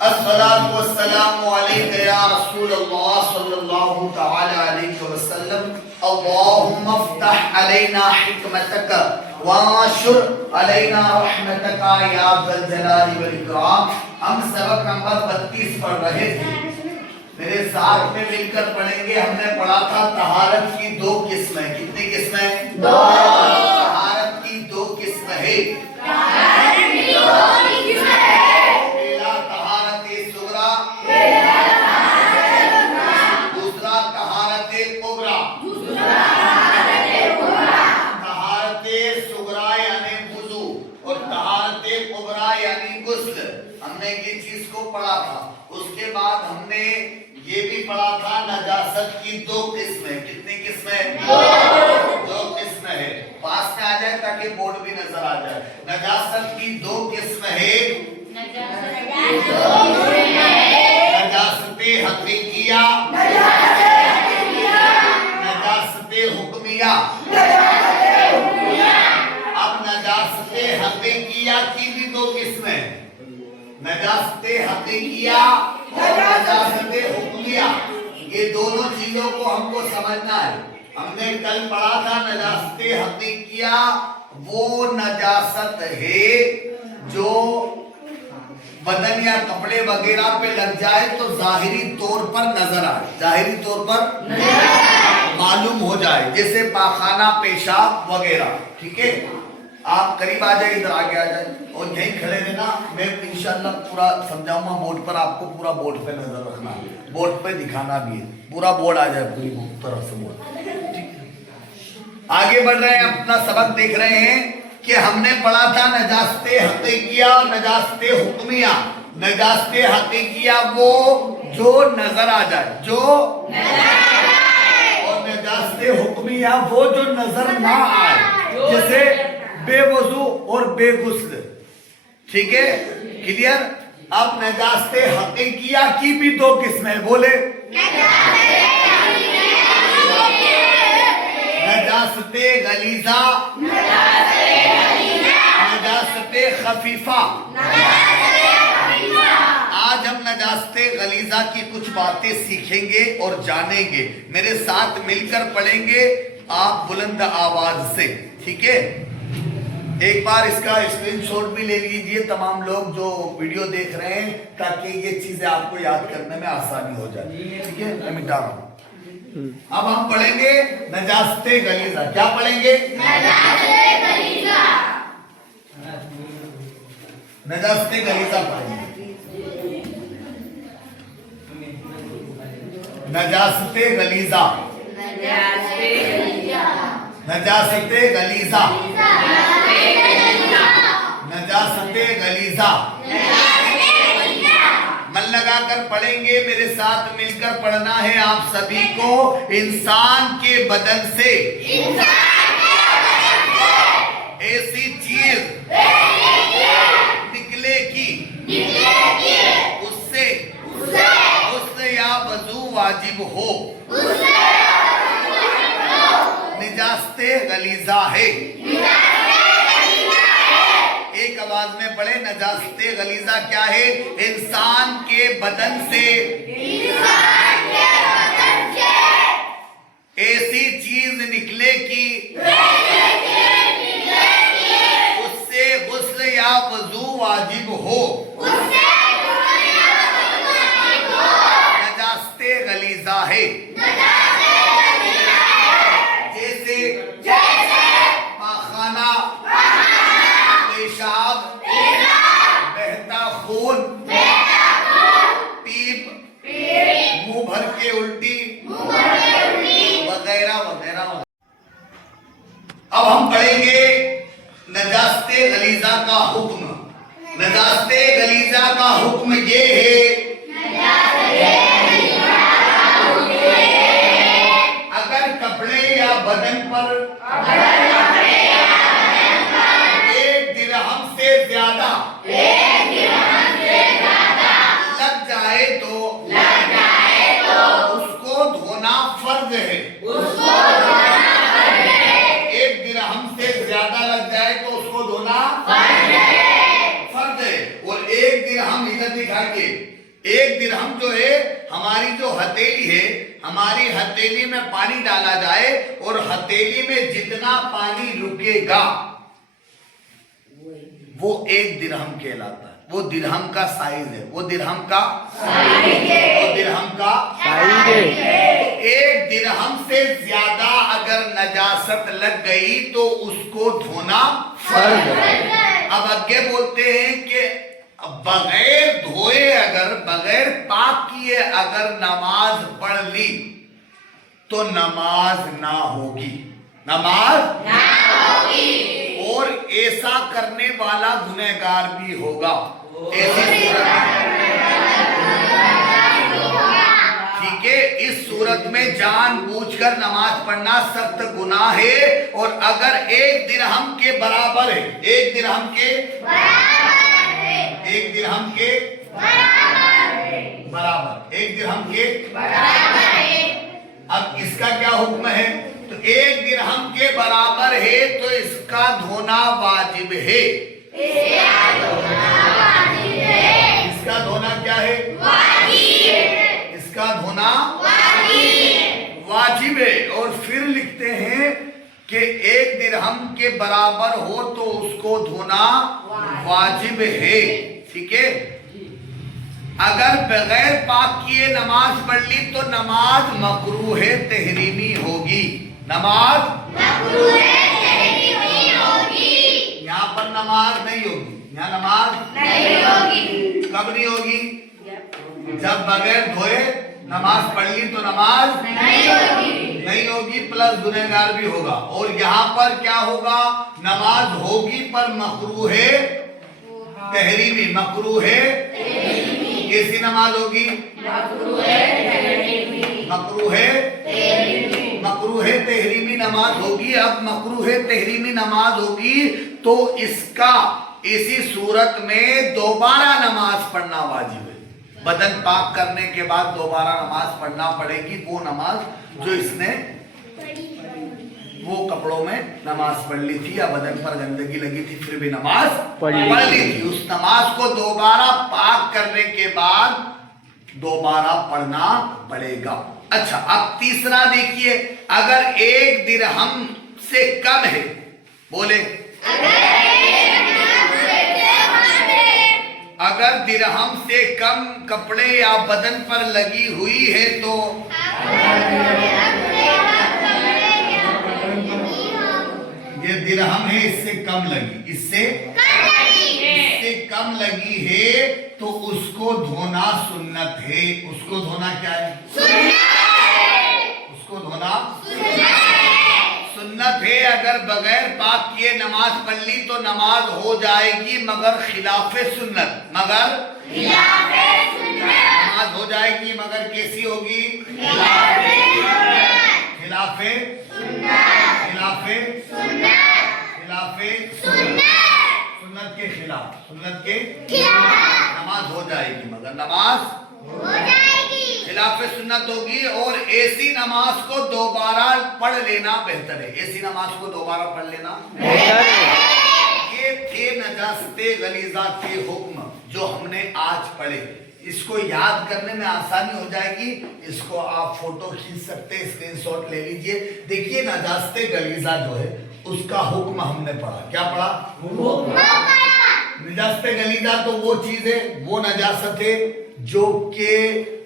अस्सलातु वस्सलामु अलैका या रसूलल्लाह सल्लल्लाहु तआला अलैहि वसल्लम। अल्लाहुम्मा इफ्तह अलैना हिकमतका वाशुर अलैना रहमतका या ज़ल जलाली वल इकराम। हम सबक नंबर 32 पढ़ रहे थे, मेरे साथ में मिलकर पढ़ेंगे। हमने पढ़ा था तहारत की दो किस्में। कितनी किस्में? दो। तहारत की दो किस्में है। हमने ये चीज को पढ़ा था। उसके बाद हमने ये भी पढ़ा था नजासत की दो किस्में। कितनी किस्में? दो किस्में है। पास में आ जाए ताकि बोर्ड भी नजर आ जाए। नजासत की दो किस्में है। नजासते हकीकिया, नजासते हुक्मिया। अब नजासते हकीकिया की भी दो किस्में, नजासते हकीकिया और नजासते हुक्मिया। ये दोनों चीजों को हमको समझना है। हमने कल पढ़ा था नजासते हकीकिया वो नजासत है जो बदन या कपड़े वगैरह पे लग जाए तो जाहिरी तौर पर नजर आए, जाहिरी तौर पर मालूम हो जाए, जैसे पाखाना, पेशाब वगैरह। ठीक है, आप करीब आ जाए, इधर आगे आ जाए और यहीं खड़े रहना। मैं इंशाल्लाह पूरा समझाऊंगा बोर्ड पर, आपको पूरा बोर्ड पे नजर रखना है, बोर्ड पे दिखाना भी है, पूरा बोर्ड आ जाए पूरी तरफ से बोर्ड। ठीक है, आगे बढ़ रहे हैं, अपना सबक देख रहे हैं कि हमने पढ़ा था नजासते हकीकिया और नजासते हुक्मिया। नजासते हकीकिया वो जो नजर आ जाए, जो और नजासते हुक्मिया वो जो नजर ना आए, जैसे बेवजू और बेगुस्ल। ठीक है, क्लियर। अब नजासते हकीकिया की भी दो किस्में, बोले। नजासते गलीजा, नजासते खफीफा। आज हम नजासते गलीजा की कुछ बातें सीखेंगे और जानेंगे। मेरे साथ मिलकर पढ़ेंगे आप बुलंद आवाज से। ठीक है, एक बार इसका स्क्रीनशॉट भी ले लीजिए तमाम लोग जो वीडियो देख रहे हैं, ताकि ये चीजें आपको याद करने में आसानी हो जाए। ठीक है, मैं मिटा रहा हूं। अब हम पढ़ेंगे नजासते गलीजा। क्या पढ़ेंगे? नजासते गलीजा। नजासते गलीजा पढ़ेंगे। नजासते गलीजा, नजासते गलीजा, नजासते गलीजा। मन लगाकर पढ़ेंगे, मेरे साथ मिलकर पढ़ना है आप सभी को। इंसान के बदन से ऐसी चीज निकलेगी उससे गुस्ल या वजू वाजिब हो, नजासते गलीजा है। एक आवाज में पढ़े, नजासते गलीजा क्या है? इंसान के बदन से ऐसी चीज निकले कि उससे गुस्ल या वजू वाजिब हो, नजासते गलीजा है। जैसे पाखाना, पेशाब, बहता खून, पीप, मुंह भर के उल्टी वगैरह वगैरह। अब हम पढ़ेंगे नजासते गलीजा का हुक्म। नजासते गलीजा का हुक्म ये है, अगर कपड़े या बदन पर 1 दिरहम से ज्यादा लग जाए तो उसको धोना फर्ज है। 1 दिरहम से ज्यादा लग जाए तो उसको धोना फर्ज है। और 1 दिरहम इधर दिखा चाहिए। एक दिरहम जो है, हमारी जो हथेली है, हमारी हथेली में पानी डाला जाए और हथेली में जितना पानी रुकेगा वो एक दिरहम कहलाता है। वो दिरहम का साइज है, वो दिरहम का साइज है, वो दिरहम का साइज है। तो एक दिरहम से ज्यादा अगर नजासत लग गई तो उसको धोना फर्ज है। अब आगे बोलते हैं कि बगैर धोए, अगर बगैर पाक किए अगर नमाज पढ़ ली तो नमाज ना होगी, नमाज ना होगी। और ऐसा करने वाला गुनहगार भी होगा। ठीक है, इस सूरत में जानबूझकर नमाज पढ़ना सख्त गुनाह है। और अगर एक दिरहम के बराबर है, एक दिरहम के एक दिरहम के बराबर, एक दिरहम के बराबर है। अब इसका क्या हुक्म है? तो एक दिरहम के बराबर है तो इसका धोना वाजिब है। इसका धोना क्या है? वाजिब। इसका धोना वाजिब है। और फिर लिखते हैं कि एक दिरहम के बराबर हो तो उसको धोना वाजिब है। ठीक है, अगर बगैर पाक किए नमाज पढ़ ली तो नमाज मकरूह तहरीमी होगी, नमाज मकरूह तहरीमी होगी। यहाँ पर नमाज नहीं होगी, यहाँ नमाज नहीं होगी। कब नहीं होगी? जब बगैर धोए नमाज पढ़ ली तो नमाज नहीं होगी, नहीं होगी, प्लस गुनहगार भी होगा। और यहाँ पर क्या होगा? नमाज होगी पर मकरूह तहरीमी, मकरूह कैसी नमाज होगी? मकरूह तहरीमी नमाज होगी। अब मकरूह तहरीमी नमाज होगी तो इसका इसी सूरत में दोबारा नमाज पढ़ना वाजिब है। बदन पाक करने के बाद दोबारा नमाज पढ़ना पड़ेगी। वो नमाज जो इसने वो कपड़ों में नमाज पढ़ ली थी या बदन पर गंदगी लगी थी फिर भी नमाज पढ़ ली थी, उस नमाज को दोबारा पाक करने के बाद दोबारा पढ़ना पड़ेगा। अच्छा, अब तीसरा देखिए, अगर एक दिरहम से कम है, बोले अगर दिरहम से कम कपड़े या बदन पर लगी हुई है तो ये दिरहम है, इससे कम लगी, इससे कम लगी है तो उसको धोना सुन्नत है। उसको धोना क्या है? उसको धोना सुन्नत है। अगर बगैर पाक किए नमाज पढ़ ली तो नमाज हो जाएगी मगर खिलाफे सुन्नत, मगर नमाज हो जाएगी मगर कैसी होगी? खिलाफे सुन्नत के खिलाफ, सुन्नत के नमाज हो जाएगी मगर नमाज हो जाएगी खिलाफे सुन्नत होगी। और ऐसी नमाज को दोबारा पढ़ लेना बेहतर है। ऐसी नमाज को दोबारा पढ़ लेना बेहतर है। ये थे नजासते गलीज़ाते हुक्म जो हमने आज पढ़े। इसको याद करने में आसानी हो जाएगी। इसको आप फोटो खींच सकते हैं, स्क्रीनशॉट ले लीजिए। देखिए, नजासते गलीज़ा जो है उसका हुक्म हमने पढ़ा। क्या पढ़ा? नजासते गलीज़ा तो वो चीज है, वो नजासत है जो कि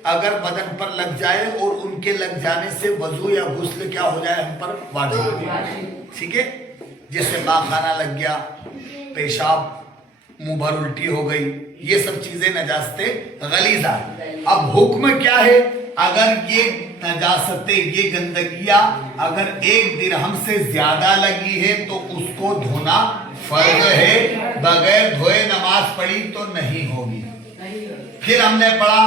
अगर बदन पर लग जाए और उनके लग जाने से वजू या गुस्ल क्या हो जाए हम पर वाजिब। ठीक है, जैसे पाखाना लग गया, पेशाब मुंह भर उल्टी हो गई, ये सब चीजें नजासते गलीज़ा। अब हुक्म क्या है? अगर ये नजासतें, ये गंदगियां अगर एक दिरहम से ज्यादा लगी है तो उसको धोना फर्ज है। बगैर धोए नमाज पढ़ी तो नहीं होगी। फिर हमने पढ़ा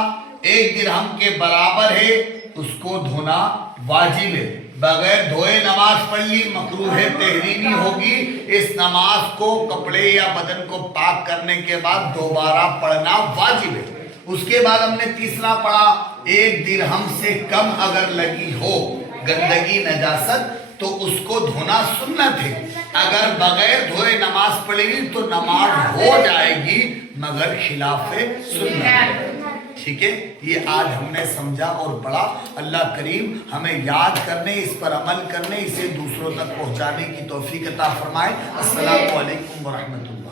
एक दिरहम के बराबर है, उसको धोना वाजिब है। बगैर धोए नमाज पढ़ ली मकरूह तहरीमी होगी। इस नमाज को कपड़े या बदन को पाक करने के बाद दोबारा पढ़ना वाजिब है। उसके बाद हमने तीसरा पढ़ा, एक दिरहम से कम अगर लगी हो गंदगी नजासत तो उसको धोना सुन्नत है। अगर बगैर धोए नमाज पढ़ेगी तो नमाज हो जाएगी मगर खिलाफे सुन्नत। ठीक है, ये आज हमने समझा और पढ़ा। अल्लाह करीम हमें याद करने, इस पर अमल करने, इसे दूसरों तक पहुंचाने की तौफीक अता फरमाए। अस्सलामु अलैकुम व रहमतुल्लाह।